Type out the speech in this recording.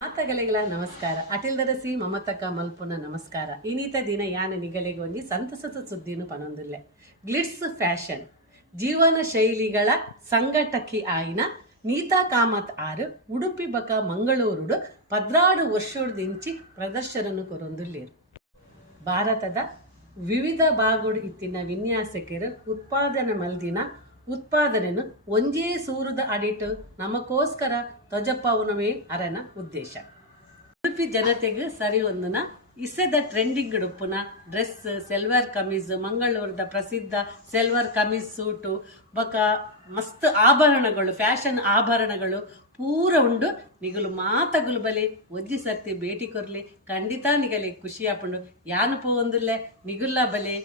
ಮಾತಗಲೆಗಳ ನಮಸ್ಕಾರ ಅಟಿಲ್ದರಸಿ ಮಮತಕ ಮಲ್ಪುನ ನಮಸ್ಕಾರ ಇನೀತ ದಿನ ಯಾನ ನಿಗಲೆಗೆ ಒಂಜಿ ಸಂತಸದ ಸುದ್ದಿನು ಪನೊಂದುಲ್ಲೆ. ಗ್ಲಿಟ್ಸ್ ಫ್ಯಾಷನ್ ಜೀವನ ಶೈಲಿಗಳ ಸಂಘಟಕಿ ಆಯಿನ ನೀತಾ ಕಾಮತ್ ಆರು ಉಡುಪಿ ಬಕ ಮಂಗಳೂರುಡು 16 ವರ್ಷದಿಂಚಿ ಪ್ರದರ್ಶನನು ಕೊರೊಂದುಲ್ಲೇರು. ಭಾರತದ ವಿವಿಧ ಭಾಗುಡು ಇತ್ತಿನ ವಿನ್ಯಾಸಕರು ಉತ್ಪಾದನೆ ಮಲ್ದಿನ ಉತ್ಪಾದನೆಯನ್ನು ಒಂಜೇ ಸೂರುದ ಅಡಿಟ್ಟು ನಮಗೋಸ್ಕರ ತೊಜಪಾವುನವೇ ಅರನ ಉದ್ದೇಶ. ಉಡುಪಿ ಜನತೆಗೆ ಸರಿ ಒಂದನ ಇಸೆದ ಟ್ರೆಂಡಿಂಗ್ ಉಡುಪುನ ಡ್ರೆಸ್ ಸೆಲ್ವರ್ ಕಮೀಸ್ ಮಂಗಳೂರದ ಪ್ರಸಿದ್ಧ ಸೆಲ್ವರ್ ಕಮೀಸ್ ಸೂಟು ಬಕ ಮಸ್ತ್ ಆಭರಣಗಳು ಫ್ಯಾಷನ್ ಆಭರಣಗಳು ಪೂರ ಉಂಡು. ನಿಗಲು ಮಾತಗುಲು ಬಲೆ ಒಜ್ಜಿ ಸರ್ತಿ ಭೇಟಿ ಕೊರ್ಲಿ ಖಂಡಿತ ನಿಗಲಿ ಖುಷಿ ಆಪುಂಡು. ಯಾನು ಪೋವೊಂದುಲ್ಲೆ ನಿಗುಲ್ಲ ಬಲೆ